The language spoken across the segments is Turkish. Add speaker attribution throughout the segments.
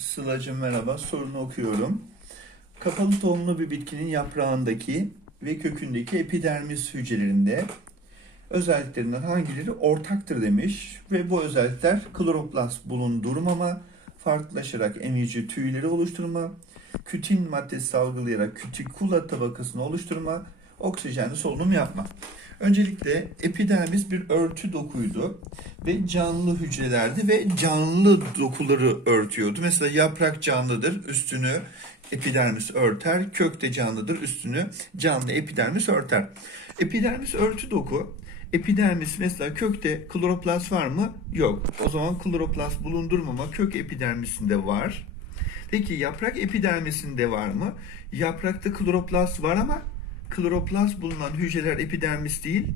Speaker 1: Sıla'cığım merhaba. Sorunu okuyorum. Kapalı tohumlu bir bitkinin yaprağındaki ve kökündeki epidermis hücrelerinde özelliklerinden hangileri ortaktır demiş ve bu özellikler kloroplast bulundurmama, farklılaşarak emici tüyleri oluşturma, kütin maddesi salgılayarak kütikula tabakasını oluşturma, oksijenli solunum yapma. Öncelikle epidermis bir örtü dokuydu ve canlı hücrelerdi ve canlı dokuları örtüyordu. Mesela yaprak canlıdır, üstünü epidermis örter, kök de canlıdır, üstünü canlı epidermis örter. Epidermis örtü doku. Epidermis mesela kökte kloroplast var mı? Yok. O zaman kloroplast bulundurmama kök epidermisinde var. Peki yaprak epidermisinde var mı? Yaprakta kloroplast var ama kloroplast bulunan hücreler epidermis değil,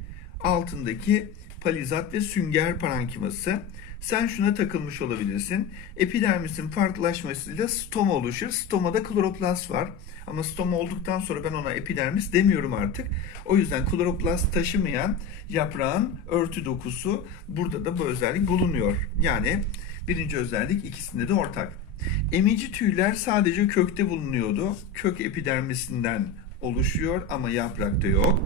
Speaker 1: altındaki palizat ve sünger parenkiması. Sen şuna takılmış olabilirsin. Epidermisin farklılaşmasıyla stoma oluşur. Stomada kloroplast var. Ama stoma olduktan sonra ben ona epidermis demiyorum artık. O yüzden kloroplast taşımayan yaprağın örtü dokusu burada da bu özellik bulunuyor. Yani birinci özellik ikisinde de ortak. Emici tüyler sadece kökte bulunuyordu. Kök epidermisinden oluşuyor ama yaprakta yok.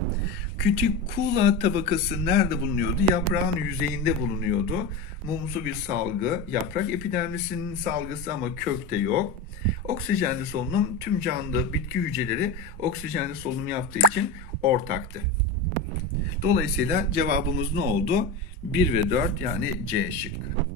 Speaker 1: Kütikula tabakası nerede bulunuyordu? Yaprağın yüzeyinde bulunuyordu. Mumsu bir salgı. Yaprak epidermisinin salgısı ama kökte yok. Oksijenli solunum tüm canlı bitki hücreleri oksijenli solunum yaptığı için ortaktı. Dolayısıyla cevabımız ne oldu? 1 ve 4 yani C şıkkı.